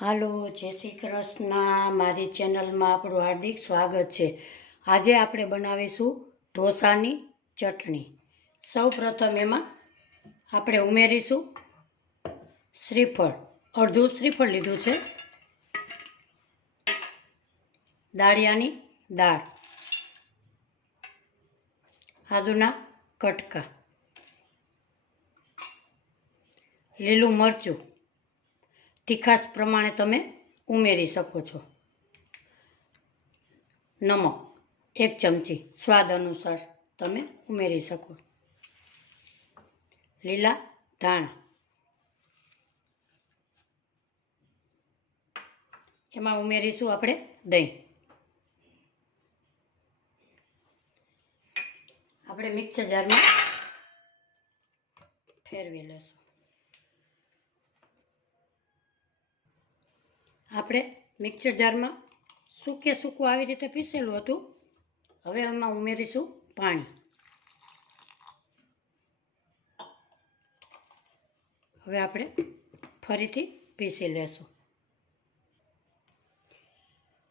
હાલો, જય શ્રી કૃષ્ણ. મારી ચેનલમાં આપણું હાર્દિક સ્વાગત છે. આજે આપણે બનાવીશું ઢોસાની ચટણી. સૌ પ્રથમ એમાં આપણે ઉમેરીશું શ્રીફળ. અડધું શ્રીફળ લીધું છે. દાળિયાની દાળ, આદુના કટકા, લીલું મરચું તીખાસ પ્રમાણે તમે ઉમેરી શકો છો. નમક 1 ચમચી સ્વાદ અનુસાર તમે ઉમેરી શકો. લીલા ધાણા, એમાં ઉમેરીશું આપણે દહીં. આપણે મિક્સર જારમાં ફેરવી લેશું. આપણે મિક્સર જારમાં સૂકું આવી રીતે પીસેલું હતું. હવે એમાં ઉમેરીશું પાણી. હવે આપણે ફરીથી પીસી લેશું.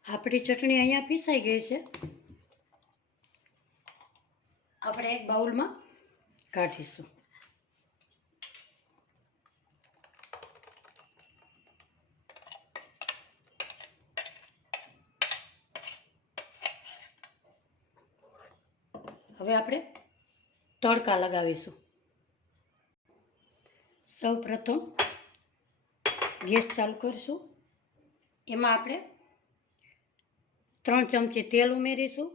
આપણી ચટણી અહીંયા પીસાઈ ગઈ છે. આપણે એક બાઉલમાં કાઢીશું. હવે આપણે તડકા લગાવીશું. સૌ પ્રથમ ગેસ ચાલુ કરીશું. એમાં આપણે 3 ચમચી તેલ ઉમેરીશું.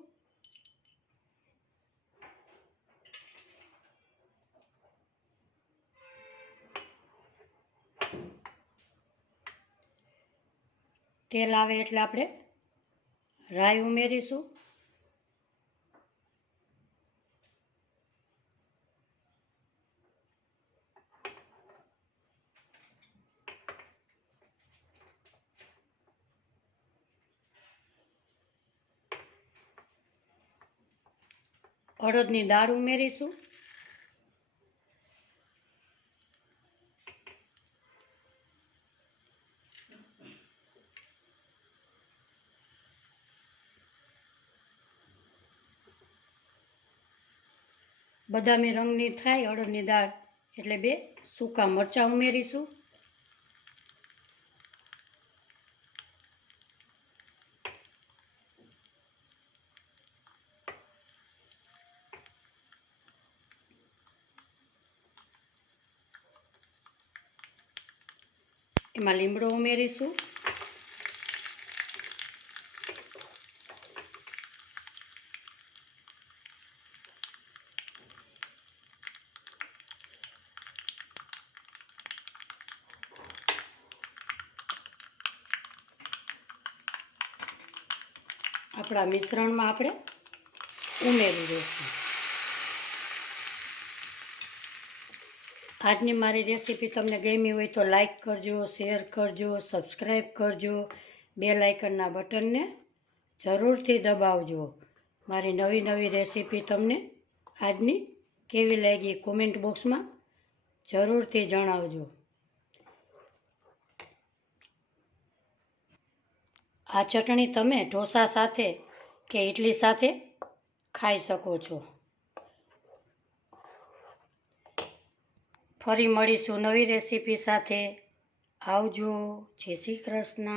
તેલ આવે એટલે આપણે રાઈ ઉમેરીશું. અડદની દાળ ઉમેરીશું. બદામી રંગની થાય અડદની દાળ એટલે 2 સૂકા મરચાં ઉમેરીશું. એમાં લીમડો ઉમેરીશું. આપણા મિશ્રણમાં આપણે ઉમેરી દઈશું. આજની મારી રેસીપી તમને ગમી હોય તો લાઈક કરજો, શેર કરજો, સબસ્ક્રાઈબ કરજો. બેલ આઇકનના બટનને જરૂરથી દબાવજો. મારી નવી રેસીપી તમને આજની કેવી લાગી કોમેન્ટ બોક્સમાં જરૂરથી જણાવજો. આ ચટણી તમે ઢોસા સાથે કે ઇડલી સાથે ખાઈ શકો છો. ફરી મળીશું નવી રેસીપી સાથે. આવજો. જય શ્રી કૃષ્ણ.